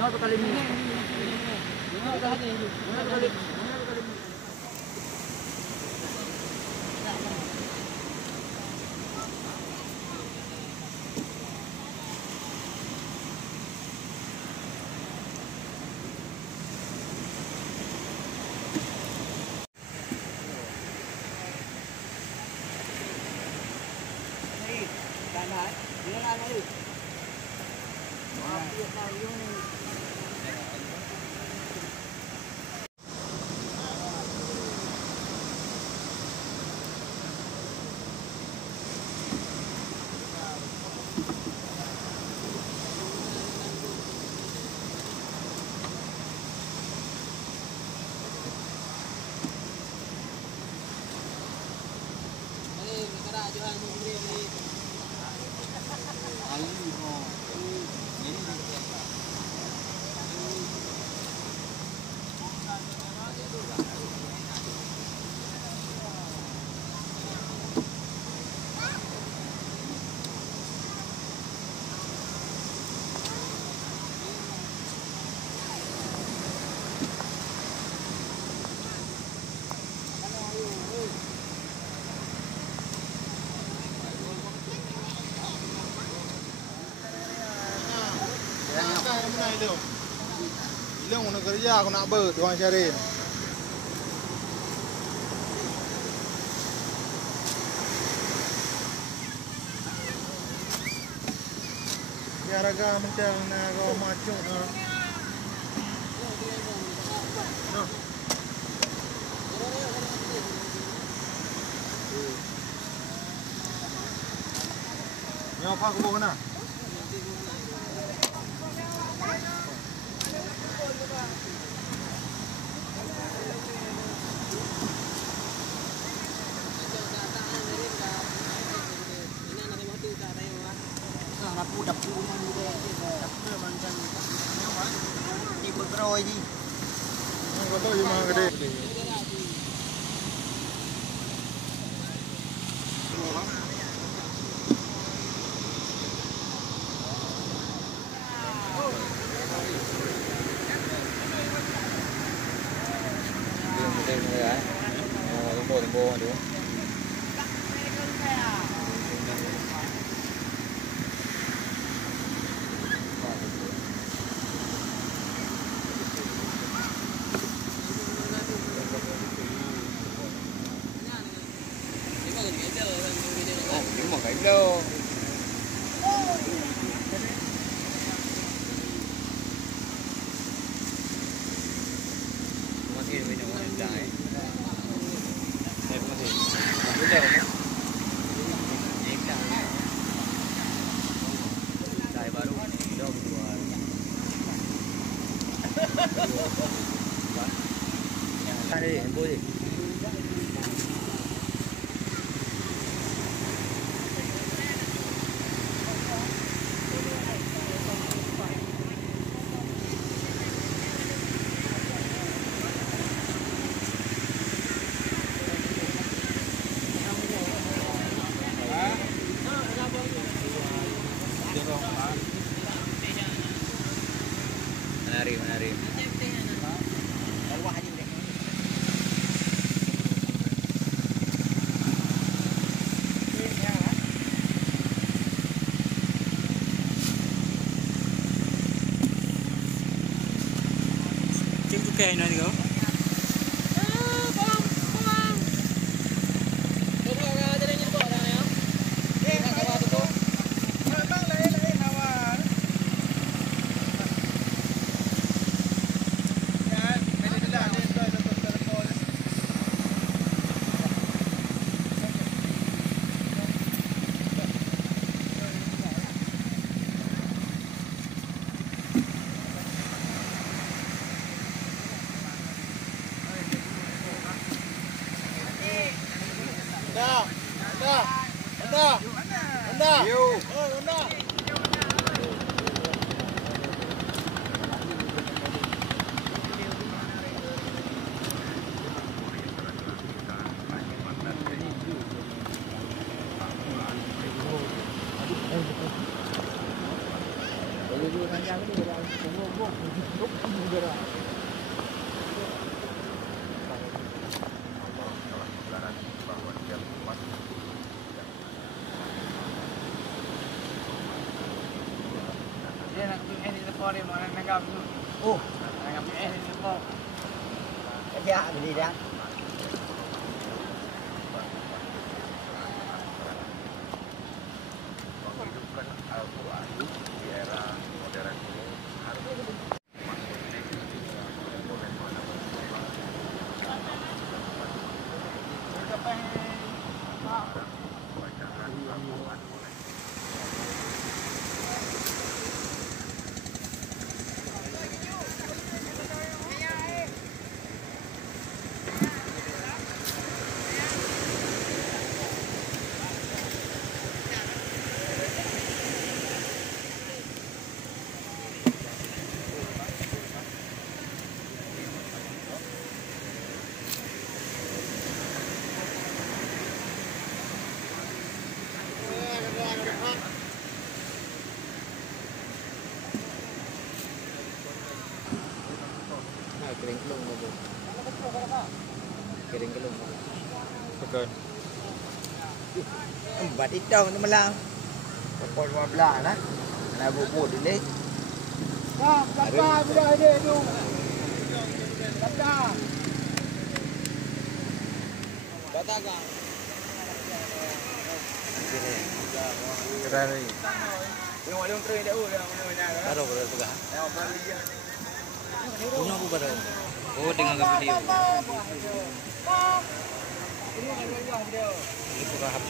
Berapa kali minum? Berapa kali? Bilang nak kerja aku nak ber tuan Syarin. Biar agak macam nak kau macam no. Ni apa aku bawa kena? Aku dapur rumah juga. Dapur macam ni bergerak ni. Kau tahu yang mana gede. Tempo tu. Đâu masih ada banyak orang dah. Masih ada. Dah baru dah keluar. Ada boleh. Menarik. Cik tukar ini kau. Dulu panjang ni dah tunggu duduk juga. Dia nak pergi di depan dia mana nanggap tu. Oh, nanggap di depan. Kerja beli dah. Menghidupkan Al-Quran di era modern ini harus kering kelung apa? Kering kelung. Betul. Empat itong tu malang. Pokok 15 lah. Nak bubur dulu. Kata budak dia tu. Kata. Kata kan. Keren ni. Tengok dia train dia dia mana-mana. Taruh pada pegah. Tengok balik dia. Punya aku pada. Oh, dengan video. Ini buka HP.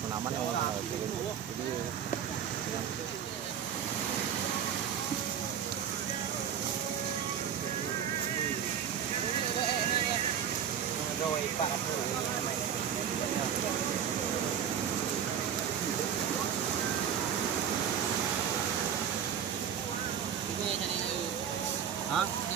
Penaman yang mana? Rồi bạn phụ hả?